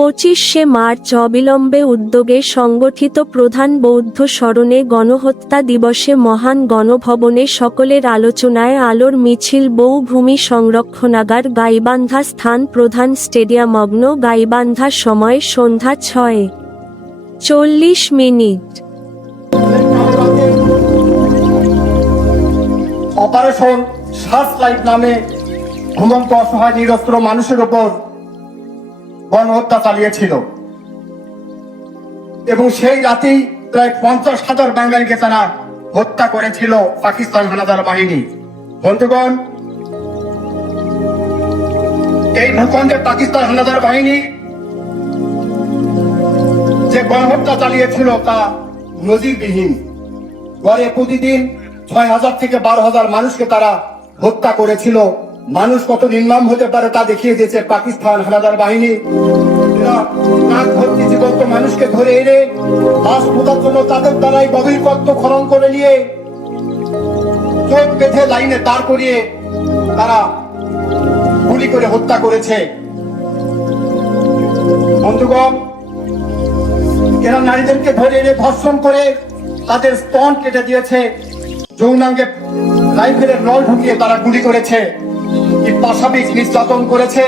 25শে March অবিলম্বে উদ্যোগে সংগঠিত প্রধান বৌদ্ধ স্মরণে গণহত্যা দিবসে মহান গণভবনে সকলের আলোচনায় আলোর মিছিল বৌভূমি সংরক্ষণাগার গাইবান্ধা স্থান প্রধান স্টেডিয়ামগ্ন গাইবান্ধা সময় সন্ধ্যা 6:40। অপারেশন সার্চলাইট নামে ঘুমন্ত অসহায় নিরস্ত্র মানুষের উপর গণহত্যা চালিয়েছিল এবং সেই রাতেই প্রায় 50,000 বাঙালিকে তারা হত্যা করেছিল পাকিস্তান হানাদার বাহিনী। বন্ধুগণ, এই ভূখণ্ডে পাকিস্তান হানাদার বাহিনী যে গণহত্যা চালিয়েছিল তা নজিরবিহীন। গড়ে প্রতিদিন 6,000 থেকে 12,000 মানুষকে তারা হত্যা করেছিল। মানুষ কত নির্মম হতে পারে তা দেখিয়ে দিয়েছে পাকিস্তান হানাদার বাহিনী। জীবন্ত মানুষকে ধরে এনে লাশ পোতার জন্য তাদের দ্বারাই গভীর গর্ত খনন করে নিয়ে চোখ বেঁধে লাইনে দাঁড় করিয়ে তারা গুলি করে হত্যা করেছে। বন্ধুগণ, এরা নারীদেরকে ধরে এনে ধর্ষণ করে তাদের স্তন কেটে দিয়েছে, যৌনাঙ্গে রাইফেলের নল ঢুকিয়ে তারা গুলি করেছে, পাশাপাশি নির্যাতন করেছে।